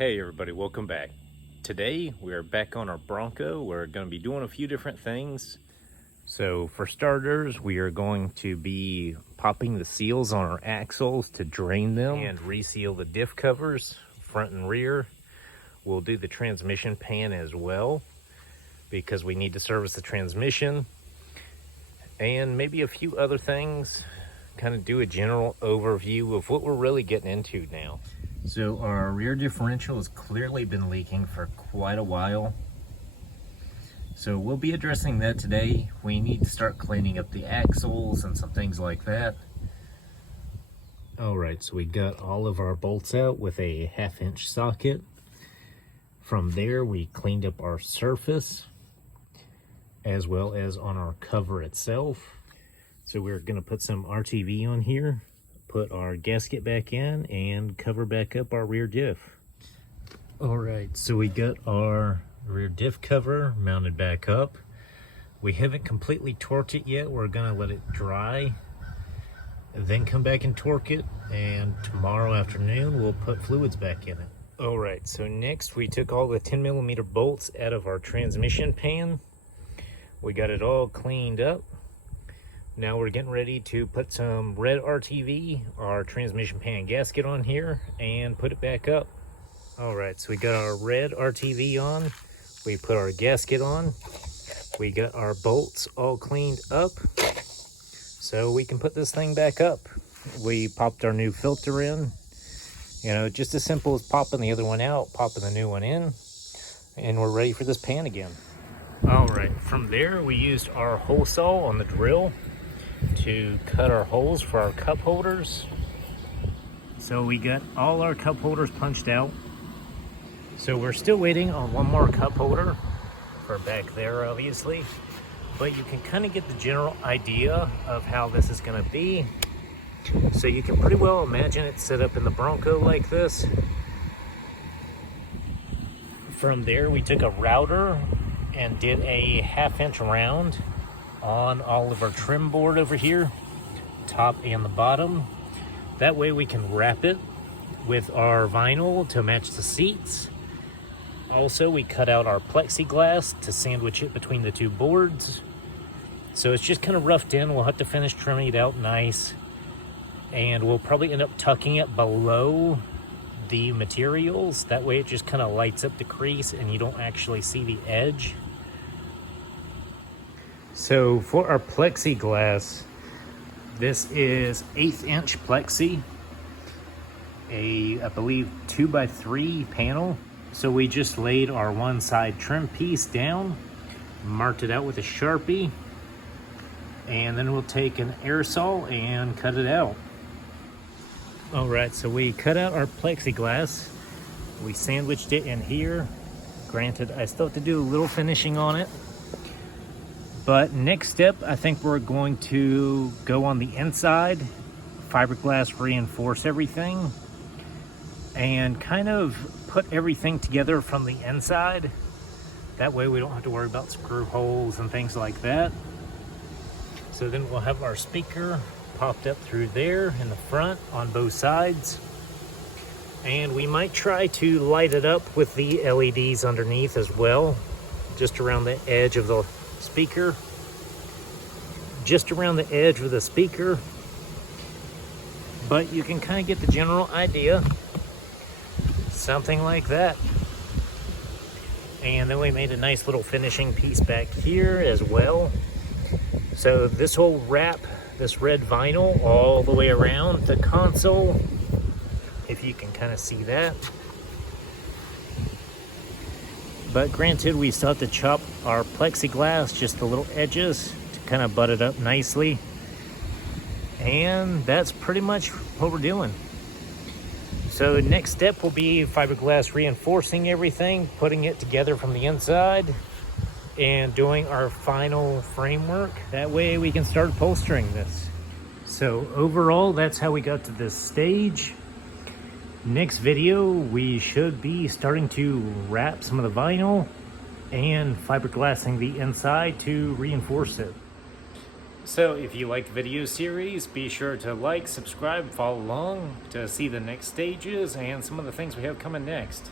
Hey everybody, welcome back. Today we are back on our Bronco. We're going to be doing a few different things. So for starters, we are going to be popping the seals on our axles to drain them and reseal the diff covers, front and rear. We'll do the transmission pan as well because we need to service the transmission and maybe a few other things. Kind of do a general overview of what we're really getting into now. So our rear differential has clearly been leaking for quite a while. So we'll be addressing that today. We need to start cleaning up the axles and some things like that. Alright, so we got all of our bolts out with a 1/2 inch socket. From there we cleaned up our surface as well as on our cover itself. So we're going to put some RTV on here, put our gasket back in, and cover back up our rear diff. Alright, so we got our rear diff cover mounted back up. We haven't completely torqued it yet. We're going to let it dry, then come back and torque it, and tomorrow afternoon we'll put fluids back in it. Alright, so next we took all the 10mm bolts out of our transmission pan. We got it all cleaned up. Now we're getting ready to put some red RTV, our transmission pan gasket, on here and put it back up. Alright, so we got our red RTV on, we put our gasket on, we got our bolts all cleaned up so we can put this thing back up. We popped our new filter in, you know, just as simple as popping the other one out, popping the new one in, and we're ready for this pan again. Alright, from there we used our hole saw on the drill to cut our holes for our cup holders. So we got all our cup holders punched out. So we're still waiting on one more cup holder for back there, obviously, but you can kind of get the general idea of how this is going to be. So you can pretty well imagine it set up in the Bronco like this. From there we took a router and did a 1/2 inch round on all of our trim board over here, top and the bottom. That way we can wrap it with our vinyl to match the seats. Also, we cut out our Plexi Glass to sandwich it between the two boards. So it's just kind of roughed in. We'll have to finish trimming it out nice, and we'll probably end up tucking it below the materials. That way it just kind of lights up the crease and you don't actually see the edge. So for our Plexi Glass, this is 1/8 inch Plexi, I believe 2x3 panel. So we just laid our one side trim piece down, marked it out with a Sharpie, and then we'll take an aerosol and cut it out. Alright, so we cut out our plexiglass. We sandwiched it in here. Granted, I still have to do a little finishing on it. But next step, I think we're going to go on the inside, fiberglass reinforce everything, and kind of put everything together from the inside. That way we don't have to worry about screw holes and things like that. So then we'll have our speaker popped up through there in the front on both sides. And we might try to light it up with the LEDs underneath as well, just around the edge of the speaker. Just around the edge of the speaker. But you can kind of get the general idea. Something like that. And then we made a nice little finishing piece back here as well. So this will wrap this red vinyl all the way around the console, if you can kind of see that. But granted, we still have to chop our plexiglass, just the little edges, to kind of butt it up nicely. And that's pretty much what we're doing. So the next step will be fiberglass reinforcing everything, putting it together from the inside, and doing our final framework. That way we can start upholstering this. So overall, that's how we got to this stage. Next video, we should be starting to wrap some of the vinyl and fiberglassing the inside to reinforce it. So if you like the video series, be sure to like, subscribe, follow along to see the next stages and some of the things we have coming next.